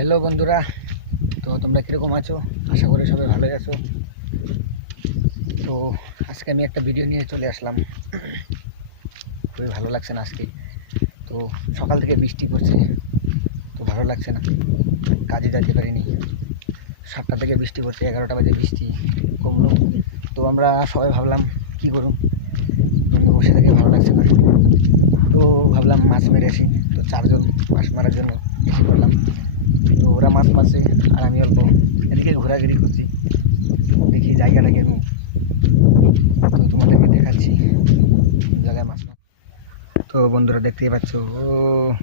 Hello বন্ধুরা, তো তোমরা কীরকম আছো? আশা করি সবাই ভালোই আছো। তো আজকে আমি একটা ভিডিও নিয়ে চলে আসলাম। খুবই ভালো লাগছে না আজকে। তো সকাল থেকে বৃষ্টি পড়ছে, তো ভালো লাগছে না, কাজে যেতে পারিনি। 7টা থেকে বৃষ্টি পড়ছে, 11টা বাজে বৃষ্টি কমলো। তো আমরা সবাই ভাবলাম কী করুন, রুমে বসে থেকে ভালো লাগছে না। তো ভাবলাম মাছ মেরে আসি। তো 4জন মাছ মারার জন্য এসে পড়লাম। তো ওরা মাছ মারছে আর আমি অল্প এদিকে ঘোরাঘুরি করছি, দেখি জায়গাটা কেমন। তো তোমাদেরকে দেখাচ্ছি জায়গায় মাছ মাছ। তো বন্ধুরা দেখতেই পাচ্ছ, ও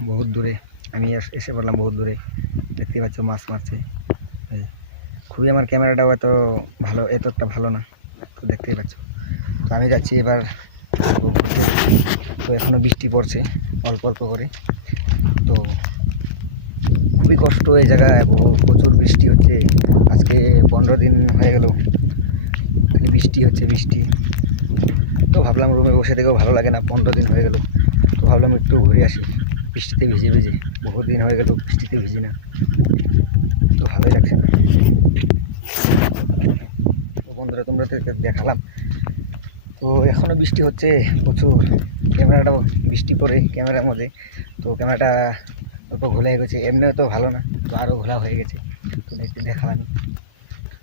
বহুত দূরে আমি এসে পড়লাম, বহুত দূরে দেখতেই পাচ্ছ মাছ মারছে। খুবই আমার ক্যামেরাটাও এতটা ভালো না, তো দেখতেই পাচ্ছ। তো আমি যাচ্ছি এবার। তো এখনও বৃষ্টি পড়ছে অল্প অল্প করে। তো খুবই কষ্ট এই জায়গায়, প্রচুর বৃষ্টি হচ্ছে। আজকে 15 দিন হয়ে গেল খালি বৃষ্টি হচ্ছে, বৃষ্টি। তো ভাবলাম রুমে বসে থেকেও ভালো লাগে না, 15 দিন হয়ে গেল। তো ভাবলাম একটু ঘুরে আসি বৃষ্টিতে ভিজে ভিজে, বহু দিন হয়ে গেল বৃষ্টিতে ভিজি না, তো ভালোই লাগছে না। তো বন্ধুরা তোমরা দেখালাম। তো এখনও বৃষ্টি হচ্ছে প্রচুর, ক্যামেরাটাও বৃষ্টি পড়ে ক্যামেরার মধ্যে, তো ক্যামেরাটা অল্প ঘোলা হয়ে গেছে। এমনিও তো ভালো না, তো আরও ঘোলা হয়ে গেছে। তো দেখালাম।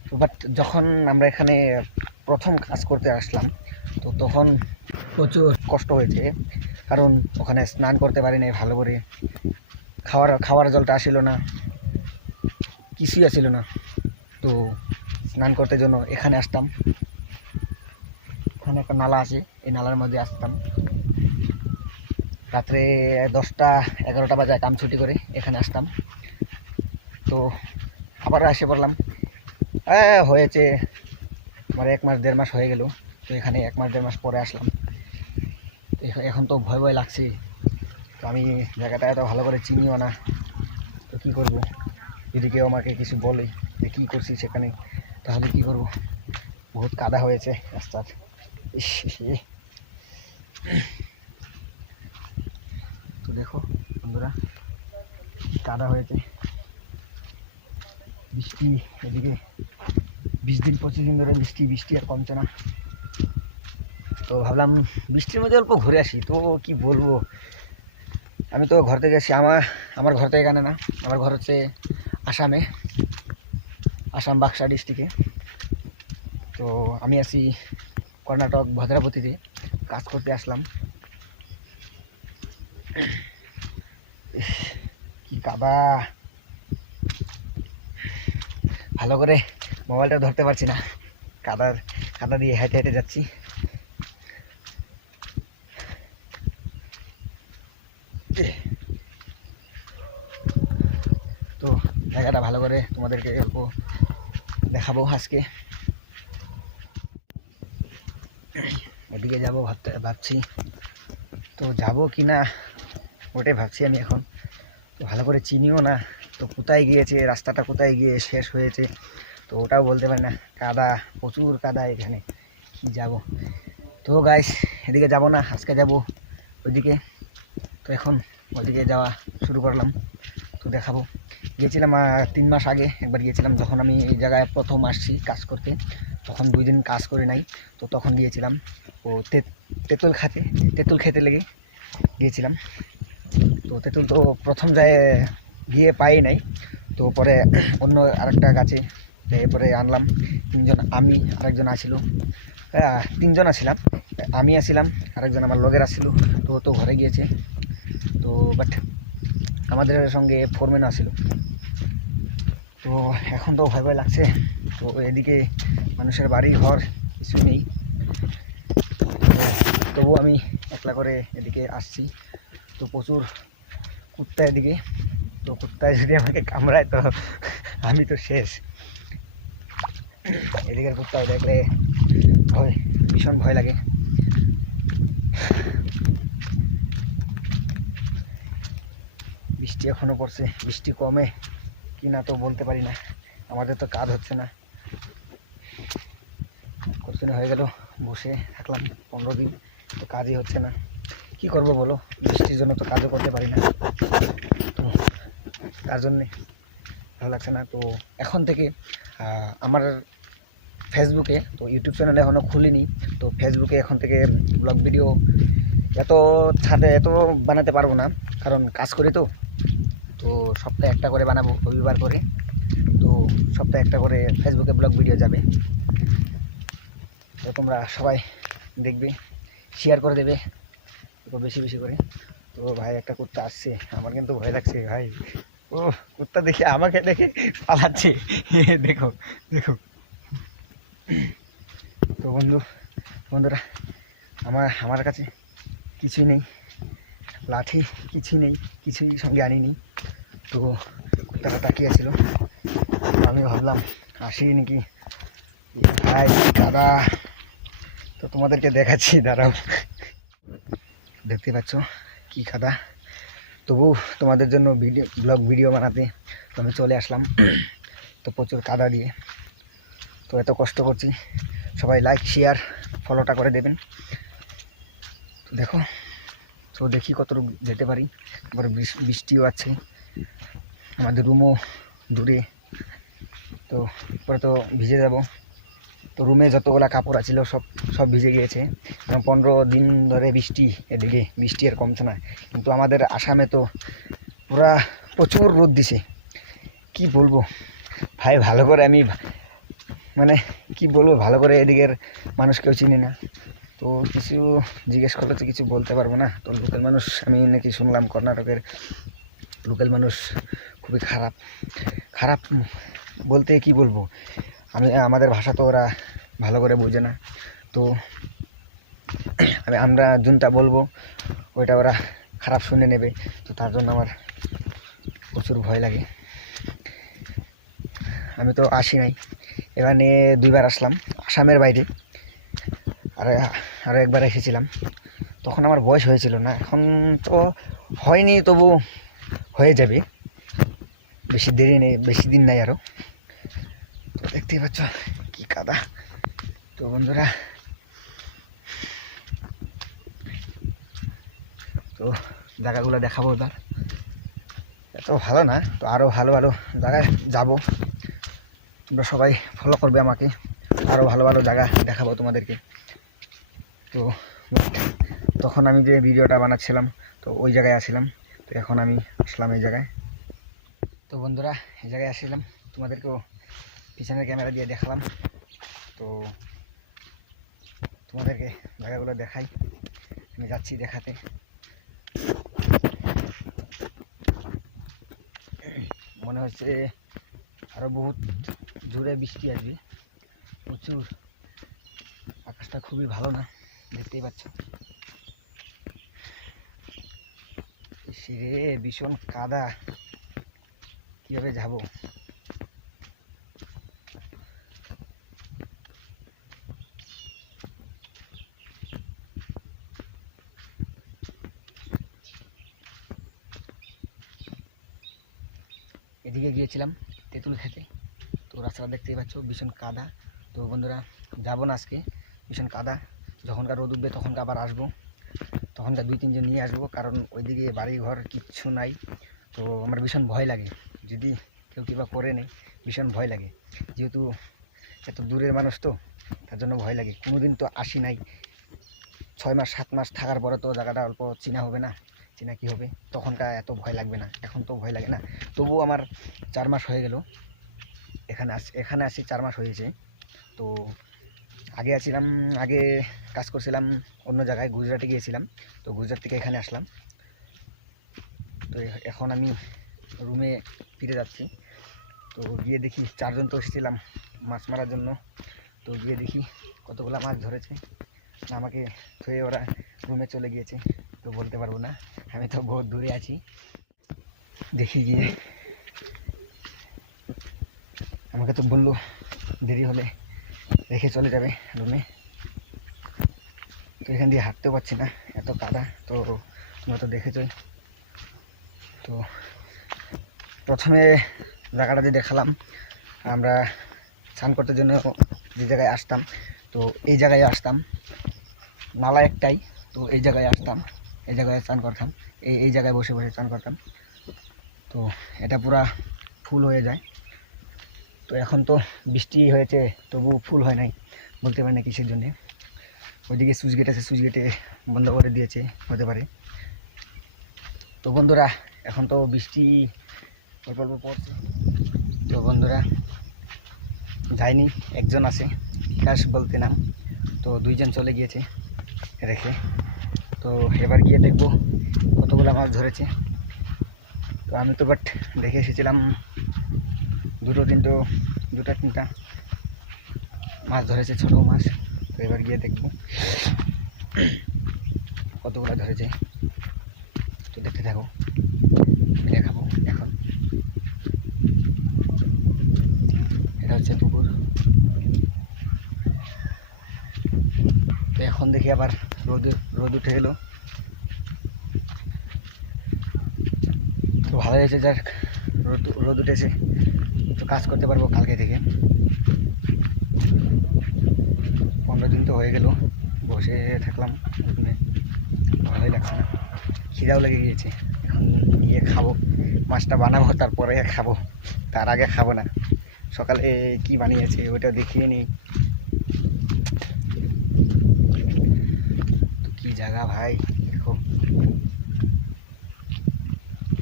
তো বাট যখন আমরা এখানে প্রথম কাজ করতে আসলাম, তো তখন প্রচুর কষ্ট হয়েছে, কারণ ওখানে স্নান করতে পারি নাই ভালো করে। খাওয়ার জলটা আসিল না, কিছুই আসিল না। তো স্নান করতে জন্য এখানে আসতাম, এখানে একটা নালা আছে, এই নালার মধ্যে আসতাম। রাত্রে 10টা 11টা বাজে কাম ছুটি করে এখানে আসতাম। তো আবারও এসে পড়লাম। হয়েছে আমার 1 মাস 1.5 মাস হয়ে গেল। তো এখানে 1 মাস 1.5 মাস পরে আসলাম। এখন তো ভয় ভয় লাগছে। তো আমি জায়গাটা এত ভালো করে চিনিও না, তো কী করবো, যদি কেউ আমাকে কিছু বলে যে কী করছি সেখানে, তাহলে কী করবো। বহুত কাদা হয়েছে রাস্তার, তো দেখো বন্ধুরা কাদা হয়েছে। বৃষ্টি এদিকে 20 দিন 25 দিন ধরে বৃষ্টি আর কমছে না। তো ভাবলাম বৃষ্টির মধ্যে অল্প ঘুরে আসি। তো কি বলবো, আমি তো ঘর থেকে এসেছি, আমার ঘর থেকে এখানে না, আমার ঘর হচ্ছে আসাম বাক্সা ডিস্ট্রিক্টে। তো আমি আছি কর্ণাটক ভদ্রাবতীতে, কাজ করতে আসলাম। কি কাদা, ভালো করে মোবাইলটা ধরতে পারছি না, কাদা দিয়ে হেঁটে হেঁটে যাচ্ছি। তো জায়গাটা ভালো করে তোমাদেরকে অল্প দেখাবো আজকে। ওদিকে যাবো ভাবছি, তো যাবো কি না ওটাই ভাবছি আমি এখন। তো ভালো করে চিনিও না, তো কোথায় গিয়েছে রাস্তাটা, কোথায় গিয়ে শেষ হয়েছে তো ওটাও বলতে পারি না। কাদা, প্রচুর কাদা এখানে, কি যাব। তো গাইস এদিকে যাব না, আজকে যাব ওইদিকে। তো এখন ওইদিকে যাওয়া শুরু করলাম, তো দেখাবো। গিয়েছিলাম 3 মাস আগে একবার গিয়েছিলাম, যখন আমি এই জায়গায় প্রথম আসছি কাজ করতে, তখন 2 দিন কাজ করি নাই। তো তখন গিয়েছিলাম ও তেঁতুল খেতে লেগে গিয়েছিলাম। তো তেঁতুল তো প্রথম গিয়ে পাই নাই, তো পরে অন্য আরেকটা গাছে পরে আনলাম। 3জন, আমি আরেকজন আসিল, 3জন আসছিলাম, আমি আসছিলাম, আরেকজন আমার লগের আসছিল। তো ঘরে গিয়েছে। তো বাট আমাদের সঙ্গে ফোরম্যান আসছিল। তো এখন তো ভয় ভয় লাগছে। তো এদিকে মানুষের বাড়ি ঘর কিছু নেই, তবু আমি একলা করে এদিকে আসছি। তো প্রচুর কুত্তা এদিকে, তো কুত্তায় যদি আমাকে কামড়ায় তো আমি তো শেষ। এদিকের কুত্তাও দেখলে ভীষণ ভয় লাগে। বৃষ্টি এখনো পড়ছে, বৃষ্টি কমে কি না তো বলতে পারি না। আমাদের তো কাজ হচ্ছে না, করতে হয়ে গেল বসে থাকলাম 15 দিন, তো কাজই হচ্ছে না। কি করব বলো, বৃষ্টির জন্য তো কাজও করতে পারি না। তো তার জন্যে ভালো লাগছে না। তো এখন থেকে আমার ফেসবুকে, তো ইউটিউব চ্যানেল এখনও খুলিনি, তো ফেসবুকে এখন থেকে ব্লগ ভিডিও এত এত বানাতে পারবো না, কারণ কাজ করি তো। তো সপ্তাহে একটা করে বানাবো, রবিবার করে। তো সপ্তাহে একটা করে ফেসবুকে ব্লগ ভিডিও যাবে, তো তোমরা সবাই দেখবে, শেয়ার করে দেবে বেশি বেশি করে। তো ভাই একটা কুত্তা আসছে, আমার কিন্তু ভয় লাগছে ভাই। ও কুত্তা দেখে আমাকে দেখে পালাচ্ছে। দেখো দেখো। তো বন্ধুরা, আমার কাছে কিছুই নেই, লাঠি কিছুই নেই, কিছুই সঙ্গে আনিনি। তো কুত্তাটা তাকিয়ে ছিল, আমি ভাবলাম আসি নাকি ভাই দাদা। তো তোমাদেরকে দেখাচ্ছি, দাঁড়াও। দেখতে পাচ্ছ কি কাদা, তবু তোমাদের জন্য ব্লগ ভিডিও বানাতে আমি চলে আসলাম। তো প্রচুর কাদা দিয়ে, তো এত কষ্ট করছি, সবাই লাইক শেয়ার ফলোটা করে দেবেন। তো দেখো, তো দেখি কতটুকু যেতে পারি। আবার বৃষ্টিও আছে, আমাদের রুমও দূরে, তো পরে তো ভিজে যাব। তো রুমে যতগুলা কাপড় আছিল সব ভিজে গিয়েছে, কারণ 15 দিন ধরে বৃষ্টি, এদিকে বৃষ্টি আর কমছে না। কিন্তু আমাদের আসামে তো পুরা প্রচুর রোদ দিছে, কি বলবো ভাই। ভালো করে আমি মানে কি বলবো, ভালো করে এদিকের মানুষ কেউ চিনি না, তো কিছু জিজ্ঞেস করলে তো কিছু বলতে পারবো না। তো লোকাল মানুষ, আমি নাকি শুনলাম কর্ণাটকের লোকাল মানুষ খুবই খারাপ খারাপ বলতে কি বলবো, আমাদের ভাষা তো ওরা ভালো করে বোঝে না। তো আমরা যোনটা বলবো ওইটা ওরা খারাপ শুনে নেবে, তো তার জন্য আমার প্রচুর ভয় লাগে। আমি তো আসি নাই, এখানে 2বার আসলাম আসামের বাইরে, আরও একবার এসেছিলাম, তখন আমার বয়স হয়েছিল না, এখন তো হয়নি, তবু হয়ে যাবে, বেশি দেরি নেই, বেশি দিন নাই আরও। তো দেখতেই পাচ্ছ কি কাদা। তো বন্ধুরা, তো জায়গাগুলো দেখাবো এবার, এত ভালো না, তো আরও ভালো ভালো জায়গায় যাব। তোমরা সবাই ফলো করবে আমাকে, আরও ভালো ভালো জায়গা দেখাবো তোমাদেরকে। তো তখন আমি যে ভিডিওটা বানাচ্ছিলাম, তো ওই জায়গায় আসছিলাম, তো এখন আমি আসলাম এই জায়গায়। তো বন্ধুরা, এই জায়গায় আসছিলাম, তোমাদেরকেও পিছনের ক্যামেরা দিয়ে দেখালাম। তো তোমাদেরকে জায়গাগুলো দেখাই, আমি যাচ্ছি দেখাতে। মনে হচ্ছে আরও বহুত জোরে বৃষ্টি আসবে, প্রচুর, আকাশটা খুবই ভালো না, দেখতেই পাচ্ছ। রে ভীষণ কাদা, কিভাবে যাব। এদিকে গিয়েছিলাম তেঁতুল খেতে, তো রাস্তাটা দেখতেই পাচ্ছ ভীষণ কাদা। তো বন্ধুরা, যাবো না আজকে, ভীষণ কাদা, যখনকার রোদ উঠবে তখনকার আবার আসবো, তখনকার 2-3 জন নিয়ে আসবো, কারণ ওইদিকে বাড়ি ঘর কিচ্ছু নাই। তো আমার ভীষণ ভয় লাগে, যদি কেউ কিবা করে নেই, ভীষণ ভয় লাগে, যেহেতু এত দূরের মানুষ, তো তার জন্য ভয় লাগে। কোনোদিন তো আসি নাই, 6 মাস 7 মাস থাকার পরে তো জায়গাটা অল্প চেনা হবে না, চেনা কি হবে, তখনকার এত ভয় লাগবে না, এখন তো ভয় লাগে না। তবুও আমার 4 মাস হয়ে গেল এখানে আসি, 4 মাস হয়েছে। তো আগে কাজ করছিলাম অন্য জায়গায়, গুজরাটে গিয়েছিলাম, তো গুজরাট থেকে এখানে আসলাম। তো এখন আমি রুমে ফিরে যাচ্ছি। তো গিয়ে দেখি 4 জন তো এসেছিলাম মাছ মারার জন্য, তো গিয়ে দেখি কতগুলো মাছ ধরেছে, আমাকে ছুঁয়ে ওরা রুমে চলে গিয়েছে। তো বলতে পারবো না, আমি তো বহুত দূরে আছি। দেখি গিয়ে, আমাকে তো বললো দেরি হলে রেখে চলে যাবে রুমে। তো এখান দিয়ে হাঁটতেও পারছি না, এত কাদা। তো তোমরা তো দেখেছই। তো প্রথমে জায়গাটা যে দেখালাম, আমরা স্নান করতে জন্য যে জায়গায় আসতাম, তো এই জায়গায় আসতাম, নালা একটাই, তো এই জায়গায় আসতাম, এই জায়গায় স্নান করতাম, এই জায়গায় বসে বসে স্নান করতাম। তো এটা পুরা ফুল হয়ে যায়, তো এখন তো বৃষ্টি হয়েছে, তবু ফুল হয় নাই, বলতে পারি না কিসের জন্যে। ওইদিকে সুইচ গেট আছে, সুইচ গেটে বন্ধ করে দিয়েছে, হতে পারে। তো বন্ধুরা এখন তো বৃষ্টি অল্প অল্প পড়ছে। তো বন্ধুরা যায়নি, একজন আছে বিকাশ বলতে নাম, তো দুইজন চলে গিয়েছে রেখে। তো এবার গিয়ে দেখবো কতগুলো মাছ ধরেছে। তো আমি তো বাট দেখে এসেছিলাম দুটা তিনটা মাছ ধরেছে, ছোটো মাছ। তো এবার গিয়ে দেখবো কতগুলো ধরেছে। তো দেখতে থাকো, মিলে খাবো। এখন এটা হচ্ছে পুকুর। তো এখন দেখি আবার রোদ উঠে এলো। তো ভালো হয়েছে, যার রোদ উঠেছে, তো কাজ করতে পারবো কালকে থেকে। 15 দিন তো হয়ে গেল বসে থাকলাম, ভালোই লাগছে না, খিদাও লেগে গিয়েছে। এখন গিয়ে খাবো, মাছটা বানাবো তারপরে খাবো, তার আগে খাবো না। সকালে কি বানিয়েছে ওটা দেখিয়ে নিই। তো কি জায়গা ভাই, দেখো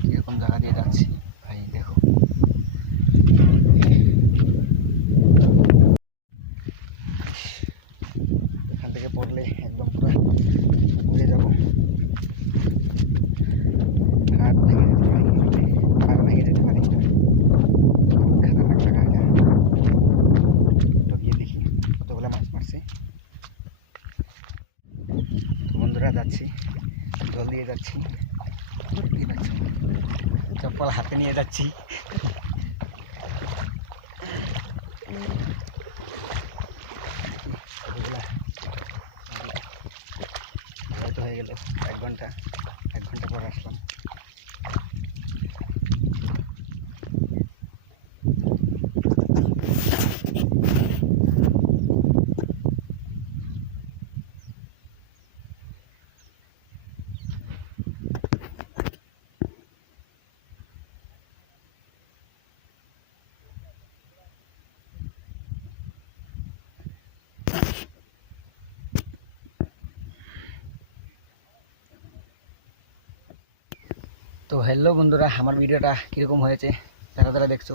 কিরকম জায়গা দিয়ে যাচ্ছি ভাই, দেখো। এখান থেকে পড়লে একদম পুরো উড়ে যাবো, হাত ভেঙে যেতে পারি, পা ভেঙে যেতে পারি। খাতারনাক জায়গা এটা। তো গিয়ে দেখি কতগুলো মাছ মারছে। তো বন্ধুরা যাচ্ছি, জল দিয়ে যাচ্ছি, দেখতেই পাচ্ছি, চপ্পল হাতে নিয়ে যাচ্ছি। হয়তো হয়ে গেল 1 ঘন্টা, 1 ঘন্টা পর আসলাম। তো হ্যালো বন্ধুরা, আমার ভিডিওটা কীরকম হয়েছে যারা দেখছো,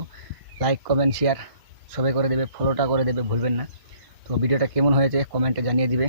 লাইক কমেন্ট শেয়ার সবাই করে দেবে, ফলোটা করে দেবে ভুলবেন না। তো ভিডিওটা কেমন হয়েছে কমেন্টে জানিয়ে দিবে।